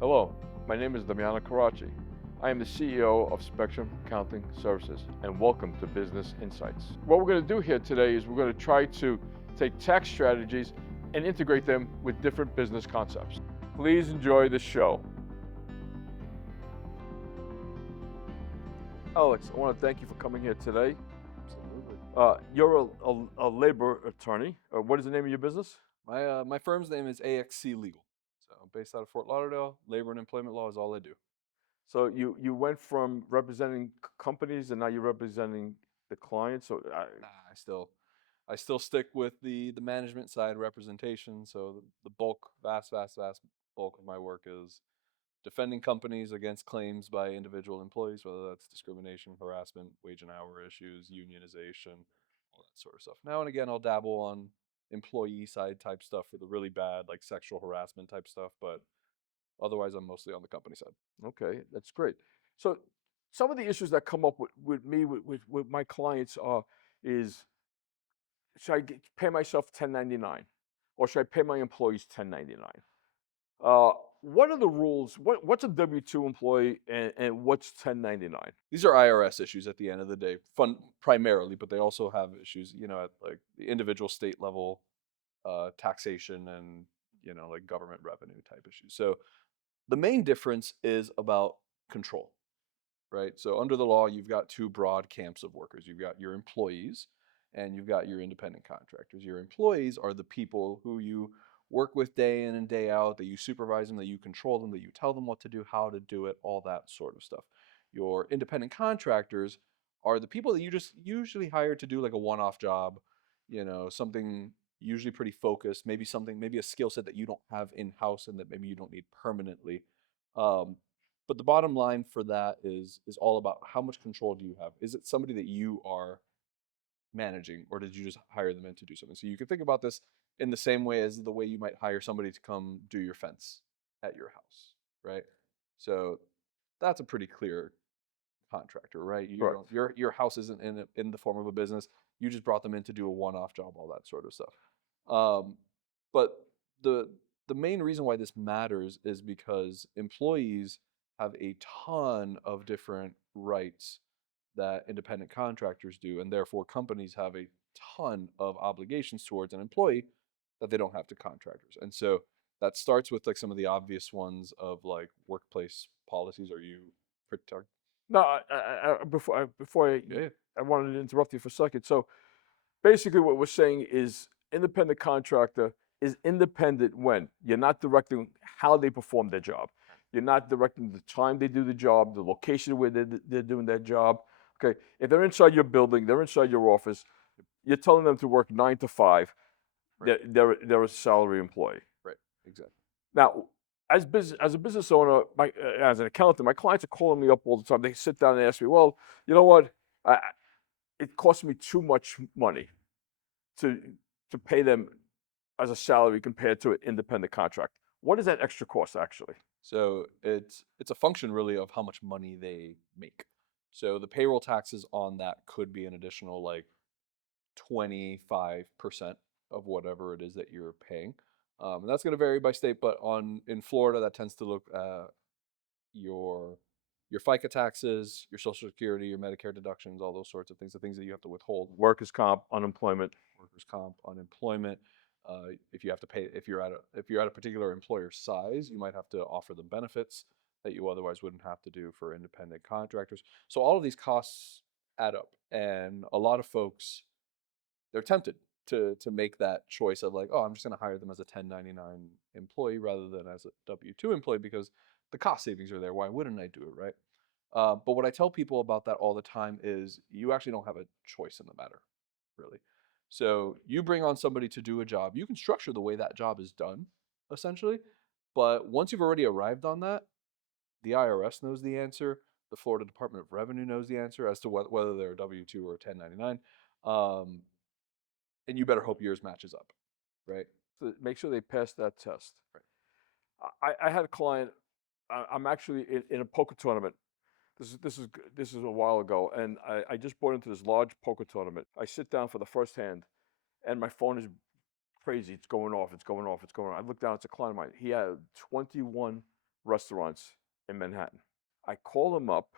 Hello, my name is Damiano Karachi. I am the CEO of Spectrum Accounting Services, and welcome to Business Insights. What we're going to do here today is we're going to try to take tax strategies and integrate them with different business concepts. Please enjoy the show. Alex, I want to thank you for coming here today. Absolutely. You're a labor attorney. What is the name of your business? My firm's name is AXC Legal. So I'm based out of Fort Lauderdale. Labor and employment law is all I do. So you went from representing companies and now you're representing the clients. So Nah, I still stick with the management side representation. So the vast bulk of my work is defending companies against claims by individual employees, whether that's discrimination, harassment, wage and hour issues, unionization, all that sort of stuff. Now and again, I'll dabble on employee side type stuff for the really bad, like sexual harassment type stuff, but otherwise, I'm mostly on the company side. okay, that's great. So some of the issues that come up with me with my clients are is should pay myself 1099 or should I pay my employees 1099? What are the rules? What's a W-2 employee and what's 1099? These are IRS issues at the end of the day, fun primarily, but they also have issues, at like the individual state level taxation and like government revenue type issues. So the main difference is about control, right? So under the law, you've got two broad camps of workers. You've got your employees and you've got your independent contractors. Your employees are the people who you work with day in and day out, that you supervise them, that you control them, that you tell them what to do, how to do it, all that sort of stuff. Your independent contractors are the people that you just usually hire to do like a one-off job, something usually pretty focused, maybe a skill set that you don't have in-house and that maybe you don't need permanently. Um, but the bottom line for that is all about how much control do you have? Is it somebody that you are managing, or did you just hire them in to do something? So you can think about this in the same way as the way you might hire somebody to come do your fence at your house, right? So that's a pretty clear contractor, right? You Correct. don't your house isn't in the form of a business. You just brought them in to do a one-off job, all that sort of stuff. Um, but the the main reason why this matters is because employees have a ton of different rights that independent contractors do, and therefore companies have a ton of obligations towards an employee that they don't have to contractors. And so that starts with like some of the obvious ones of like workplace policies. Are you protect? No, Yeah, yeah. I wanted to interrupt you for a second. So basically, what we're saying is independent contractor is independent when you're not directing how they perform their job. You're not directing the time they do the job, the location where they're doing that job. Okay, if they're inside your building, they're inside your office. You're telling them to work 9 to 5. Right, They're a salary employee. right, exactly. Now, as a business owner, as an accountant, my clients are calling me up all the time. They sit down and ask me, "Well, you know what? It costs me too much money to pay them as a salary compared to an independent contract. What is that extra cost actually?" So it's a function really of how much money they make. So the payroll taxes on that could be an additional like 25% of whatever it is that you're paying. And that's going to vary by state, but on in Florida, that tends to look at your your FICA taxes, your Social Security, your Medicare deductions, all those sorts of things, the things that you have to withhold, Workers' comp, unemployment. workers' comp, unemployment. If you have to pay, if you're at a particular employer size, you might have to offer them benefits that you otherwise wouldn't have to do for independent contractors. So all of these costs add up, and a lot of folks, they're tempted to make that choice of like, oh, I'm just going to hire them as a 1099 employee rather than as a W-2 employee because the cost savings are there. Why wouldn't I do it, right? But what I tell people about that all the time is you actually don't have a choice in the matter, really. So you bring on somebody to do a job, you can structure the way that job is done, essentially. But once you've already arrived on that, the IRS knows the answer. The Florida Department of Revenue knows the answer as to whether they're a W-2 or a 1099. Um, and you better hope yours matches up, right? To make sure they pass that test. Right. I had a client. I'm actually in a poker tournament. This is a while ago, and I just bought into this large poker tournament. I sit down for the first hand, and my phone is crazy. It's going off. It's going off. It's going off. I look down. It's a client of mine. He had 21 restaurants in Manhattan. I call him up,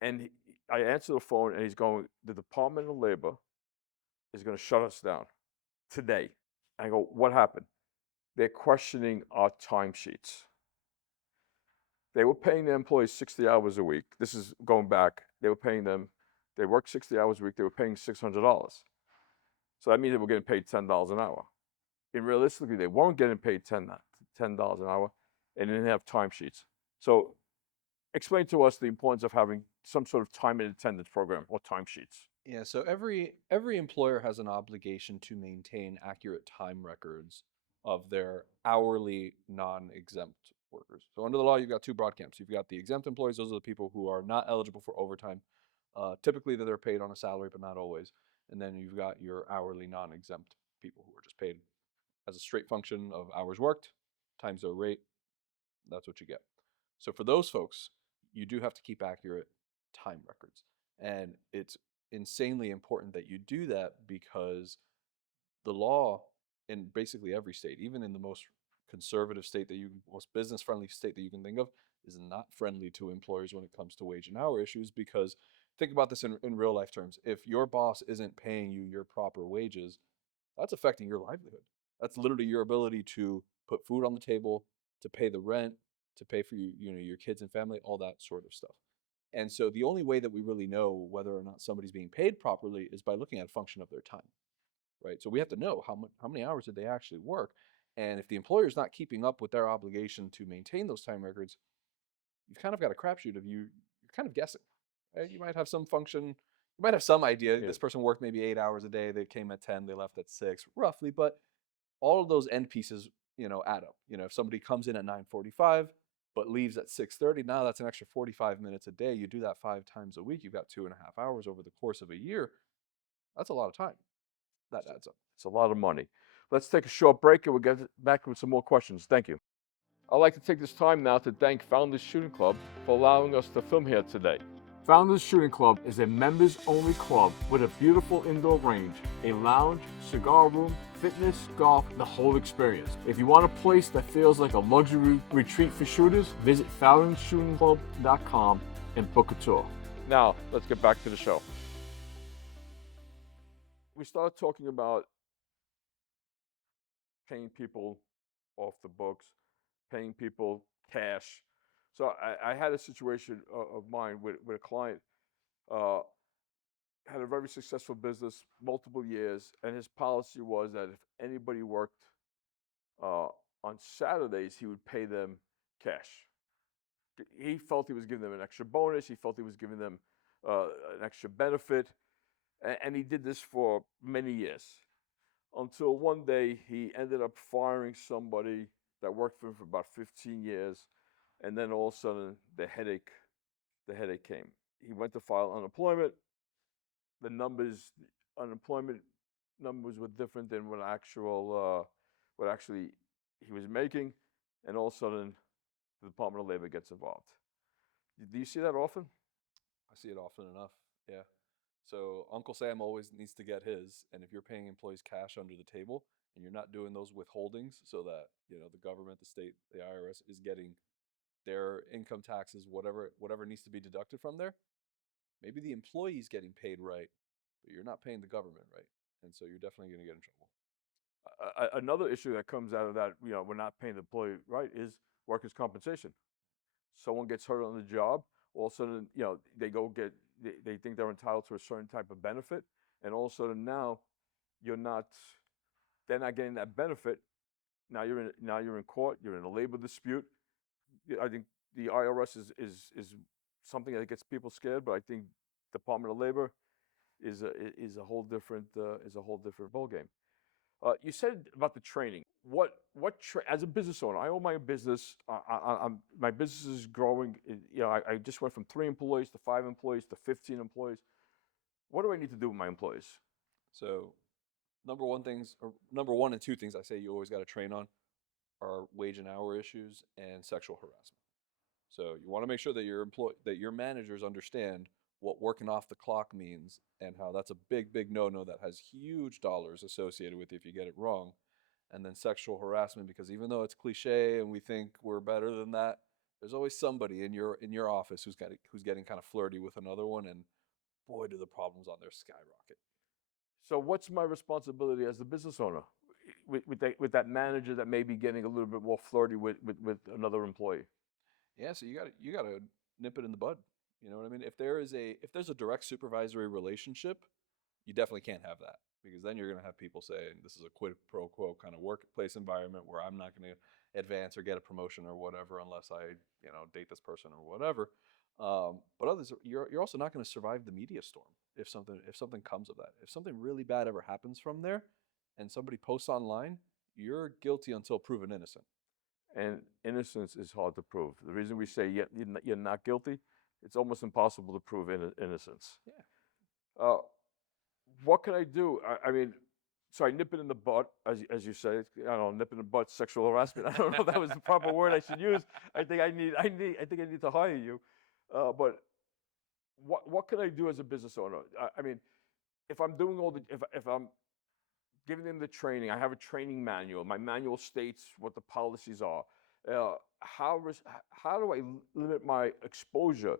and I answer the phone, and he's going, "The Department of Labor is going to shut us down today." I go, "What happened?" They're questioning our timesheets. They were paying their employees 60 hours a week. This is going back. They were paying them, they worked 60 hours a week. They were paying $600. So that means they were getting paid $10 an hour. And realistically, they weren't getting paid $10 an hour, and they didn't have timesheets. So explain to us the importance of having some sort of time and attendance program or timesheets. Yeah, so every employer has an obligation to maintain accurate time records of their hourly non-exempt workers. So under the law, you've got two broad camps. You've got the exempt employees; those are the people who are not eligible for overtime. Typically, they're paid on a salary, but not always. And then you've got your hourly non-exempt people who are just paid as a straight function of hours worked times their rate. That's what you get. So for those folks, you do have to keep accurate time records. And it's insanely important that you do that because the law in basically every state, even in the most conservative state that you, most business friendly state that you can think of, is not friendly to employers when it comes to wage and hour issues. Because think about this in real life terms. If your boss isn't paying you your proper wages, that's affecting your livelihood. That's literally your ability to put food on the table, to pay the rent, to pay for your kids and family, all that sort of stuff. And so the only way that we really know whether or not somebody's being paid properly is by looking at a function of their time, right? So we have to know how many hours did they actually work, and if the employer is not keeping up with their obligation to maintain those time records, you've kind of got a crapshoot of you're kind of guessing. Right? You might have some function, you might have some idea. Yeah. This person worked maybe 8 hours a day. They came at 10, they left at 6, roughly. But all of those end pieces, add up. If somebody comes in at 9:45 but leaves at 6:30, now that's an extra 45 minutes a day. You do that 5 times a week. You've got 2.5 hours over the course of a year. That's a lot of time. That adds up. It's a lot of money. Let's take a short break, and we'll get back with some more questions. Thank you. I'd like to take this time now to thank Founders Shooting Club for allowing us to film here today. Founders Shooting Club is a members-only club with a beautiful indoor range, a lounge, cigar room, fitness, golf, the whole experience. If you want a place that feels like a luxury retreat for shooters, visit foundersshootingclub.com and book a tour. Now, let's get back to the show. We started talking about paying people off the books, paying people cash. So I had a situation of mine with a client, uh, had a very successful business, multiple years, and his policy was that if anybody worked on Saturdays, he would pay them cash. He felt he was giving them an extra bonus. He felt he was giving them an extra benefit, and he did this for many years until one day he ended up firing somebody that worked for him for about 15 years, and then all of a sudden the headache came. He went to file unemployment. The unemployment numbers were different than what actually he was making, and all of a sudden the Department of Labor gets involved. Do you see that often? I see it often enough. Yeah. So Uncle Sam always needs to get his, and if you're paying employees cash under the table and you're not doing those withholdings so that the government, the state, the IRS is getting their income taxes, whatever needs to be deducted from there, maybe the employee's getting paid right, but you're not paying the government right, and so you're definitely going to get in trouble. Another issue that comes out of that, we're not paying the employee right, is workers' compensation. Someone gets hurt on the job, all of a sudden, they go get, they think they're entitled to a certain type of benefit, and all of a sudden now, you're not, they're not getting that benefit. Now you're in court. You're in a labor dispute. I think the IRS is something that gets people scared, but I think Department of Labor is a whole different ballgame. You said about the training. As a business owner, I own my business. My business is growing. I just went from 3 employees to 5 employees to 15 employees. What do I need to do with my employees? So number one and two things I say you always got to train on are wage and hour issues and sexual harassment. So you want to make sure that your managers understand what working off the clock means and how that's a big no-no that has huge dollars associated with it if you get it wrong. and then sexual harassment, because even though it's cliche and we think we're better than that, there's always somebody in your office who's getting kind of flirty with another one, and boy, do the problems on there skyrocket. So what's my responsibility as the business owner with that manager that may be getting a little bit more flirty with another employee? Yeah, so you gotta nip it in the bud. You know what I mean? If there's a direct supervisory relationship, you definitely can't have that, because then you're gonna have people saying this is a quid pro quo kind of workplace environment where I'm not gonna advance or get a promotion or whatever unless I date this person or whatever. But others, you're also not going to survive the media storm if something comes of that. If something really bad ever happens from there, and somebody posts online, you're guilty until proven innocent. And innocence is hard to prove. The reason we say you're not guilty, it's almost impossible to prove innocence. Yeah. Uh, what can I do? I mean, so I nip it in the butt, as you say. I don't know, nip it in the butt, sexual harassment. I don't know if that was the proper word I should use. I think I need to hire you. But what can I do as a business owner? I mean, if I'm doing if I'm giving them the training, I have a training manual. My manual states what the policies are. How do I limit my exposure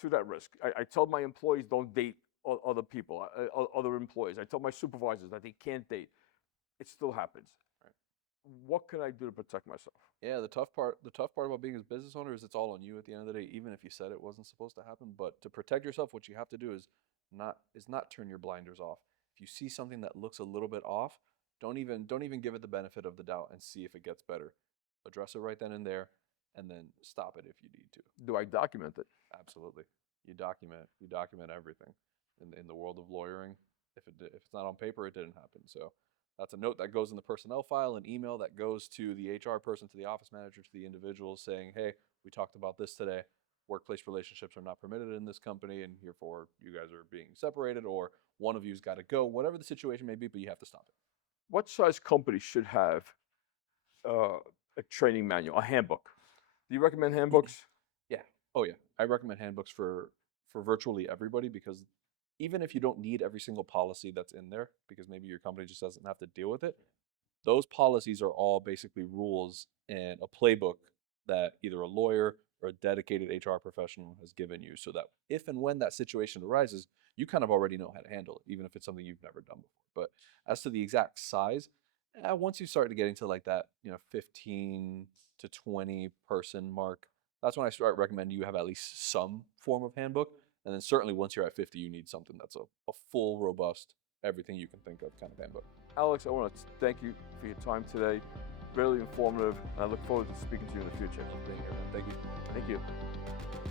to that risk? I tell my employees don't date other people, other employees. I tell my supervisors that they can't date. It still happens. Right. What can I do to protect myself? Yeah, the tough part about being a business owner is it's all on you at the end of the day, even if you said it wasn't supposed to happen. But to protect yourself, what you have to do is not turn your blinders off. If you see something that looks a little bit off, don't even give it the benefit of the doubt and see if it gets better. Address it right then and there, and then stop it if you need to. Do I document it? Absolutely. You document everything in the world of lawyering. If it's not on paper, it didn't happen. So that's a note that goes in the personnel file, an email that goes to the HR person, to the office manager, to the individual saying, hey, we talked about this today. Workplace relationships are not permitted in this company, and herefore you guys are being separated, or one of you's got to go, whatever the situation may be, but you have to stop it. What size company should have a training manual, a handbook? Do you recommend handbooks? Yeah. Oh yeah. I recommend handbooks for virtually everybody, because even if you don't need every single policy that's in there, because maybe your company just doesn't have to deal with it, those policies are all basically rules and a playbook that either a lawyer or a dedicated HR professional has given you, so that if and when that situation arises, you kind of already know how to handle it, even if it's something you've never done before. But as to the exact size, once you start to get into like that, 15 to 20 person mark, that's when I start recommending you have at least some form of handbook. And then certainly once you're at 50, you need something that's a full, robust, everything you can think of kind of handbook. Alex, I want to thank you for your time today. Really informative, and I look forward to speaking to you in the future. Love being here, man. Thank you. Thank you.